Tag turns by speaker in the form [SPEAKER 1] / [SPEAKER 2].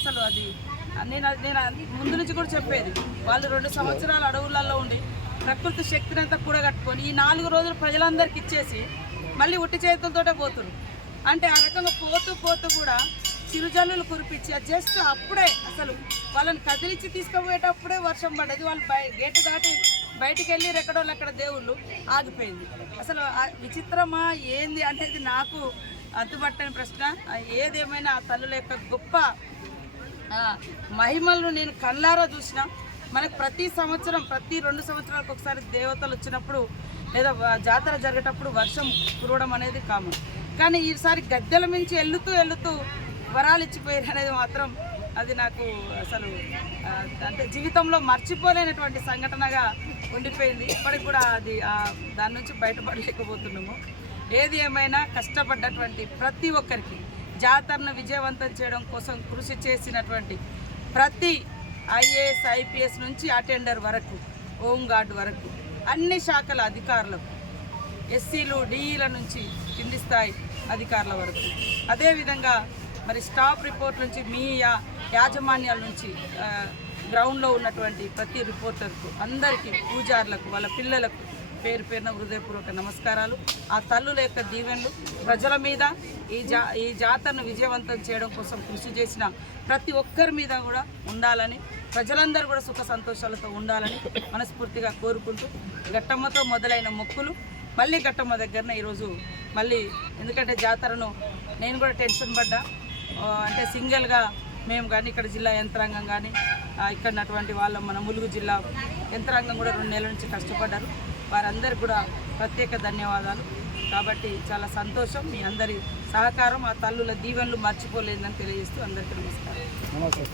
[SPEAKER 1] అసలు అది. నేను నేను ముందు నుంచి కూడా చెప్పేది. వాళ్ళు రెండు సంవత్సరాలు అడవులలో ఉండి ప్రకృతి శక్తిని అంతా కూడగట్టుకొని ఈ నాలుగు రోజులు ప్రజలందరికీ ఇచ్చేసి మళ్ళీ ఉట్టి చేతులతోటే పోతున్నారు అంటే ఆ రకంగా పోతూ పోతూ కూడా చిరుజల్లులు కురిపించి జస్ట్ అప్పుడే అసలు వాళ్ళని కదిలించి తీసుకుపోయేటప్పుడే వర్షం పడ్డది. వాళ్ళు బయ గేటు దాటి బయటికి వెళ్ళి ఎక్కడోళ్ళు అక్కడ దేవుళ్ళు ఆగిపోయింది. అసలు విచిత్రమా ఏంది అనేది నాకు అద్దుపట్టని ప్రశ్న. ఏదేమైనా ఆ తల్లుల యొక్క గొప్ప మహిమలను నేను కళ్ళారా చూసిన. మనకు ప్రతి సంవత్సరం ప్రతి రెండు సంవత్సరాలకు ఒకసారి దేవతలు వచ్చినప్పుడు లేదా జాతర జరిగేటప్పుడు వర్షం కురవడం అనేది కామన్. కానీ ఈసారి గద్దెల మించి వెళ్తూ వెళ్తూ వరాలు ఇచ్చిపోయారు అనేది మాత్రం అది నాకు అసలు అంటే జీవితంలో మర్చిపోలేనటువంటి సంఘటనగా ఉండిపోయింది. ఇప్పటికి కూడా అది దాని నుంచి బయటపడలేకపోతున్నాము. ఏది ఏమైనా కష్టపడ్డటువంటి ప్రతి ఒక్కరికి జాతరను విజయవంతం చేయడం కోసం కృషి చేసినటువంటి ప్రతి ఐఏఎస్ ఐపీఎస్ నుంచి అటెండర్ వరకు హోంగార్డ్ వరకు అన్ని శాఖల అధికారులకు ఎస్సీలు డిఈల నుంచి కింది స్థాయి అధికారుల వరకు. అదేవిధంగా మరి స్టాఫ్ రిపోర్ట్ నుంచి మీ యాజమాన్యాల నుంచి గ్రౌండ్లో ఉన్నటువంటి ప్రతి రిపోర్టర్కు అందరికీ పూజారులకు వాళ్ళ పిల్లలకు పేరు పేరున హృదయపూర్వక నమస్కారాలు. ఆ తల్లుల యొక్క దీవెనలు ప్రజల మీద ఈ జా ఈ జాతరను విజయవంతం చేయడం కోసం కృషి చేసిన ప్రతి ఒక్కరి మీద కూడా ఉండాలని ప్రజలందరూ కూడా సుఖ సంతోషాలతో ఉండాలని మనస్ఫూర్తిగా కోరుకుంటూ ఘట్టమ్మతో మొదలైన మొక్కులు మళ్ళీ ఘట్టమ్మ దగ్గరనే ఈరోజు మళ్ళీ ఎందుకంటే జాతరను నేను కూడా టెన్షన్ పడ్డా. అంటే సింగిల్గా మేము కానీ ఇక్కడ జిల్లా యంత్రాంగం కానీ ఇక్కడ ఉన్నటువంటి వాళ్ళ మన ములుగు జిల్లా యంత్రాంగం కూడా రెండు నెలల నుంచి కష్టపడ్డారు. వారందరికీ కూడా ప్రత్యేక ధన్యవాదాలు. కాబట్టి చాలా సంతోషం. మీ అందరి సహకారం ఆ తల్లుల దీవెనలు మర్చిపోలేదని తెలియజేస్తూ అందరికీ నమస్కారం.